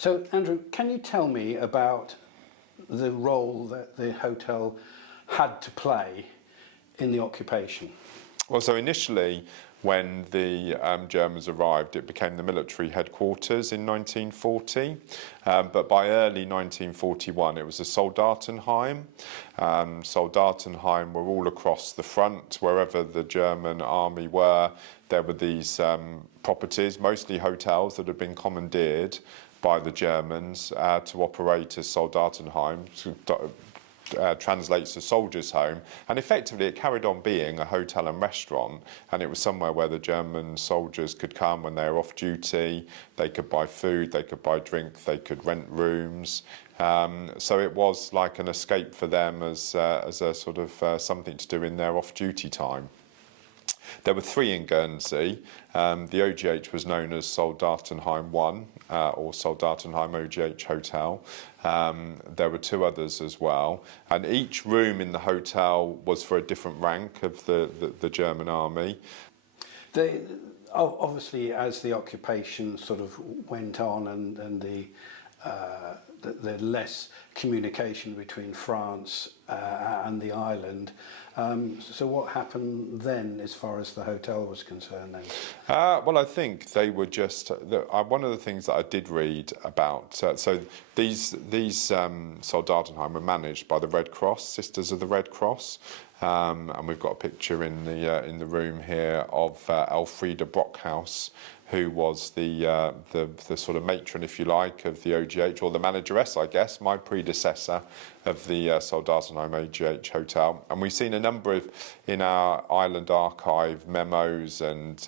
So, Andrew, can you tell me about the role that the hotel had to play in the occupation? Well, so initially, when the Germans arrived, it became the military headquarters in 1940. But by early 1941, it was a Soldatenheim. Soldatenheim were all across the front, wherever the German army were. There were these properties, mostly hotels, that had been commandeered by the Germans to operate as Soldatenheim. Translates to soldier's home, and effectively it carried on being a hotel and restaurant, and it was somewhere where the German soldiers could come when they were off duty. They could buy food, they could buy drink, they could rent rooms. So it was like an escape for them as a sort of something to do in their off-duty time. There were three in Guernsey. The OGH was known as Soldatenheim 1 or Soldatenheim OGH Hotel. There were two others as well. And each room in the hotel was for a different rank of the German army. Obviously, as the occupation sort of went on and the less communication between France and the island. So what happened then as far as the hotel was concerned then? Well, I think they were just, one of the things that I did read about, so these Soldatenheim were managed by the Red Cross, Sisters of the Red Cross. And we've got a picture in the room here of Elfriede Brockhaus, who was the sort of matron, if you like, of the OGH, or the manageress, I guess, my predecessor of the Soldatenheim OGH Hotel. And we've seen a number of, in our island archive, memos and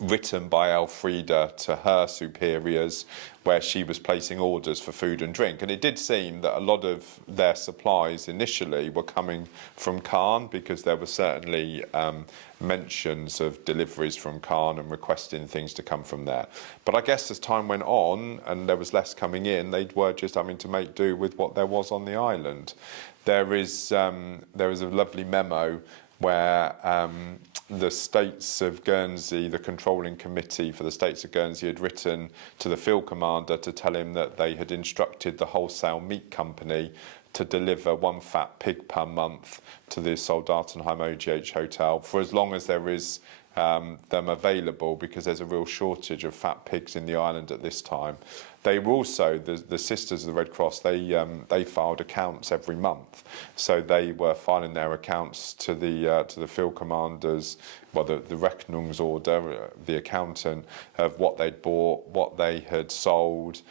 written by Elfriede to her superiors, where she was placing orders for food and drink. And it did seem that a lot of their supplies initially were coming from Caen, because there were certainly mentions of deliveries from Caen and requesting things to come from there. But I guess as time went on and there was less coming in, they were just having to make do with what there was on the island. There is a lovely memo where the States of Guernsey, the controlling committee for the States of Guernsey, had written to the field commander to tell him that they had instructed the wholesale meat company to deliver one fat pig per month to the Soldatenheim OGH Hotel for as long as there is them available, because there's a real shortage of fat pigs in the island at this time. They were also, the Sisters of the Red Cross, they filed accounts every month. So they were filing their accounts to the field commanders, well, the Rechnungsorder, the accountant, of what they'd bought, what they had sold,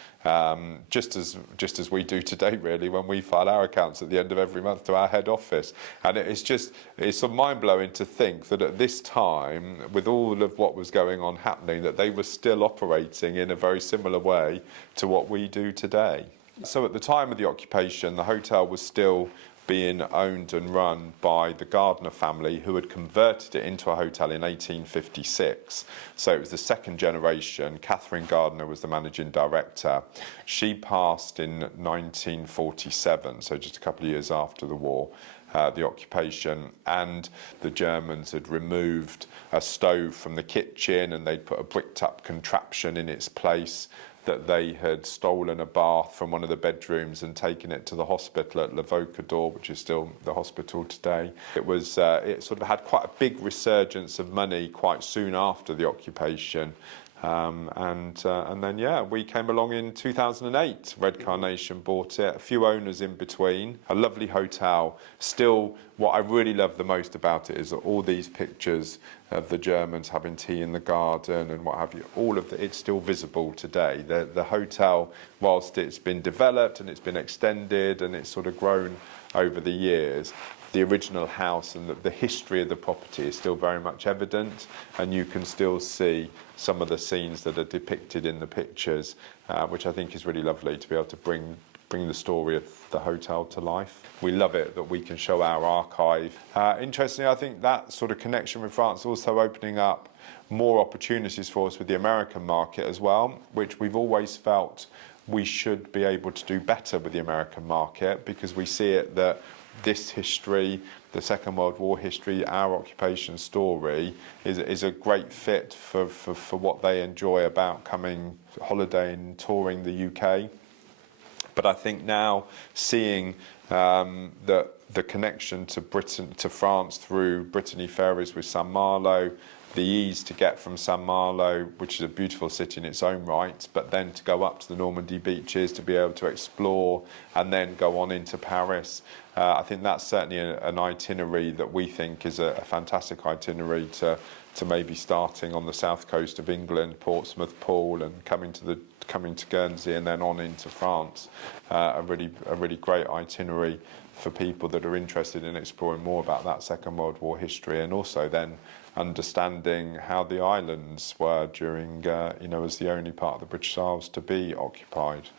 just as we do today, really, when we file our accounts at the end of every month to our head office. And it's sort of mind-blowing to think that at this time, with all of what was going on happening, that they were still operating in a very similar way to what we do today. So at the time of the occupation, the hotel was still being owned and run by the Gardner family, who had converted it into a hotel in 1856. So it was the second generation. Catherine Gardner was the managing director. She passed in 1947, so just a couple of years after the war. The occupation, and the Germans had removed a stove from the kitchen and they'd put a bricked up contraption in its place, that they had stolen a bath from one of the bedrooms and taken it to the hospital at L'Avocador, which is still the hospital today. It sort of had quite a big resurgence of money quite soon after the occupation. And then, yeah, we came along in 2008. Red Carnation bought it, a few owners in between, a lovely hotel. Still, what I really love the most about it is that all these pictures of the Germans having tea in the garden and what have you, all of it's still visible today. The hotel, whilst it's been developed and it's been extended and it's sort of grown over the years, the original house and the history of the property is still very much evident, and you can still see some of the scenes that are depicted in the pictures, which I think is really lovely to be able to bring the story of the hotel to life. We love it that we can show our archive. Interestingly, I think that sort of connection with France also opening up more opportunities for us with the American market as well, which we've always felt we should be able to do better with the American market, because we see it that this history, the Second World War history, our occupation story is a great fit for what they enjoy about coming holidaying, touring the UK. But I think now seeing the connection to Britain, to France through Brittany ferries with St Malo, the ease to get from St Malo, which is a beautiful city in its own right, but then to go up to the Normandy beaches, to be able to explore and then go on into Paris. I think that's certainly an itinerary that we think is a fantastic itinerary to maybe starting on the south coast of England, Portsmouth, Poole, and coming to Guernsey and then on into France. A really great itinerary for people that are interested in exploring more about that Second World War history, and also then understanding how the islands were during, as the only part of the British Isles to be occupied.